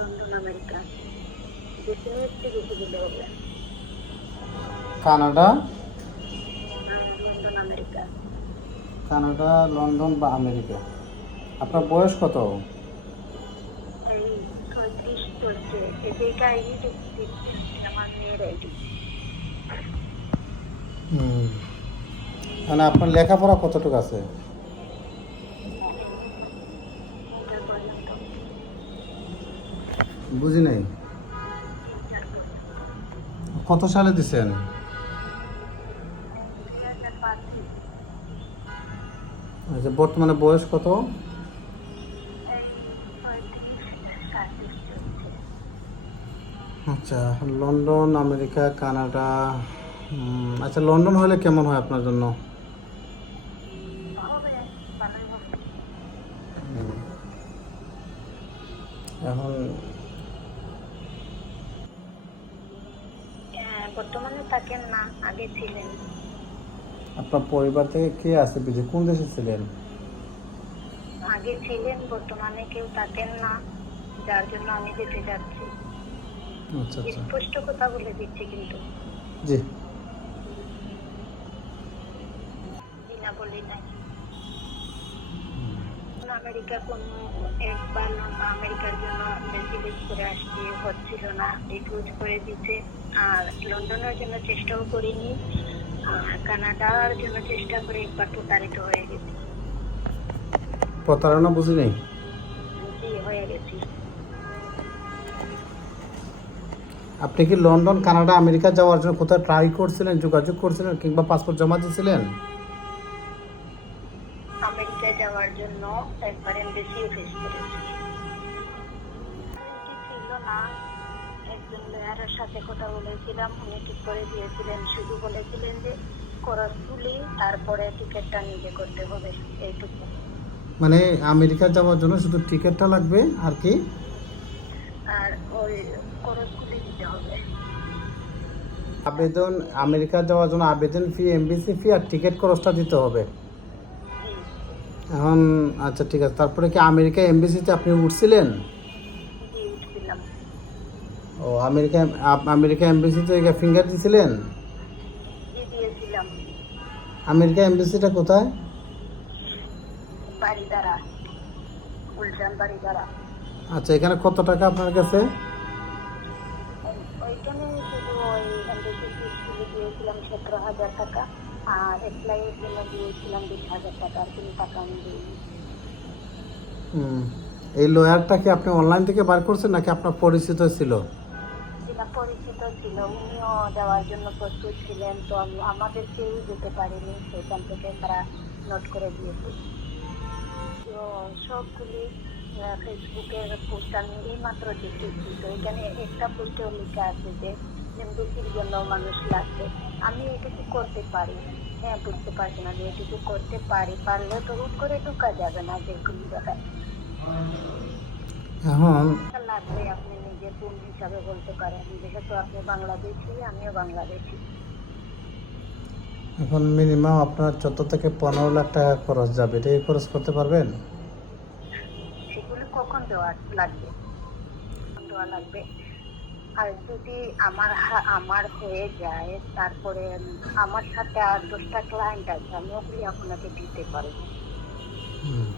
London America যেখানে একটু বেশি দিলে হবে। Canada, London America. Canada, London বা আমেরিকা। আপনার বয়স কত? এই 36 চলছে। এটা আইডি দিচ্ছি, আমার মেয়ের আইডি। মানে আপনার লেখাপড়া কতটুকু আছে? এটা পর্যন্ত বুঝি নাই। কত সালে দিছেন? 2005 আচ্ছা, বর্তমানে বয়স কত? এই 37 চলছে। আচ্ছা, লন্ডন, আমেরিকা, কানাডা। আচ্ছা, লন্ডন হলে কেমন হয় আপনার জন্য? হবে, ভালোই হবে। এখন বর্তমানে থাকেন না, আগে ছিলেন। আপনার পরিবার থেকে কে আছে বিদেশে? কোন দেশে ছিলেন? আগে ছিলেন, বর্তমানে কেউ থাকেন না, যার জন্য আমি যেতে যাচ্ছি। আচ্ছা আচ্ছা, স্পষ্ট কথা বলে দিচ্ছি কিন্তু জি। না বলি নাই। আমেরিকা কোনো একবার আমেরিকার জন্য বেশি করে আসতে হচ্ছিল না, রিক্রুট করে দিতে। আর লন্ডনের জন্য চেষ্টাও করিনি, আর কানাডার জন্য চেষ্টা করে একবার প্রতারিত হয়ে গেছি। প্রতারণা বুঝি নাই। জি, হয়ে গেছি। আপনি কি লন্ডন, কানাডা, আমেরিকা যাওয়ার জন্য কোথাও ট্রাই করছিলেন, যোগাযোগ করছিলেন, কিংবা পাসপোর্ট জমা দিয়েছিলেন? আমেরিকায় যাওয়ার জন্য একবার এমবেসিও ফেস করেছি। ছিল না, একজন লয়ারের সাথে কথা বলেছিলাম, উনি ঠিক করে দিয়েছিলেন। শুধু বলেছিলেন যে খরচ তুলি, তারপরে টিকিটটা নিজে করতে হবে, এইটুকু। মানে আমেরিকা যাওয়ার জন্য শুধু টিকিটটা লাগবে, আর কি? আর ওই খরচগুলি দিতে হবে। আবেদন, আমেরিকা যাওয়ার জন্য আবেদন ফি, এমবিসি ফি আর টিকিট খরচটা দিতে হবে। জি, এখন আচ্ছা, ঠিক আছে। তারপরে কি আমেরিকা এমবিসিতে আপনি উঠছিলেন? জি উঠছিলাম। ও, আমেরিকা এমবিসিতে ফিঙ্গার দিয়েছিলেন? জি দিয়েছিলাম। আমেরিকা এমবিসিটা কোথায়? বাড়িদারা, উল্টান বাড়িদারা। আচ্ছা, এখানে কত টাকা আপনার কাছে? ওইখানে শুধু ওই এমবেসি ফিসগুলি দিয়েছিলাম 17,000 টাকা, আর অ্যাপ্লাইয়ের জন্য দিয়েছিলাম 20,000 টাকা। আর কোনো টাকা আমি দিইনি। এই লয়ারটা কি আপনি অনলাইন থেকে বার করছেন, নাকি আপনার পরিচিত ছিল? যেটা পরিচিত ছিল, উনিও যাওয়ার জন্য প্রস্তুত ছিলেন, তো আমাদের কেউ যেতে পারেনি, সেখান থেকে তারা নোট করে দিয়েছে। তো সবগুলি ফেসবুকের পোস্ট আমি এইমাত্র দেখেছি। তো এখানে একটা পোস্টেও লেখা আছে যে এমবেসির জন্য মানুষ লাগবে। আমি এটুকু করতে পারি, হ্যাঁ বুঝতে পারছি না যে এটুকু করতে পারি, পারলে তো হুট করে ঢুকা যাবে না যে কোনো জায়গায়। এখন লাগবে, আপনি নিজের কোন হিসাবে বলতে পারেন, যেহেতু আপনি বাংলাদেশি, আমিও বাংলাদেশি। এখন মিনিমাম আপনার 14 থেকে 15 লাখ টাকা খরচ যাবে। এটা কি খরচ করতে পারবেন? সেগুলো কখন লাগবে, কখন দেওয়া লাগবে? আর যদি আমার হয়ে যায়, তারপরে আমার সাথে আর 10টা ক্লায়েন্ট আছে, আমি ওগুলি আপনাকে দিতে পারবো। হুম।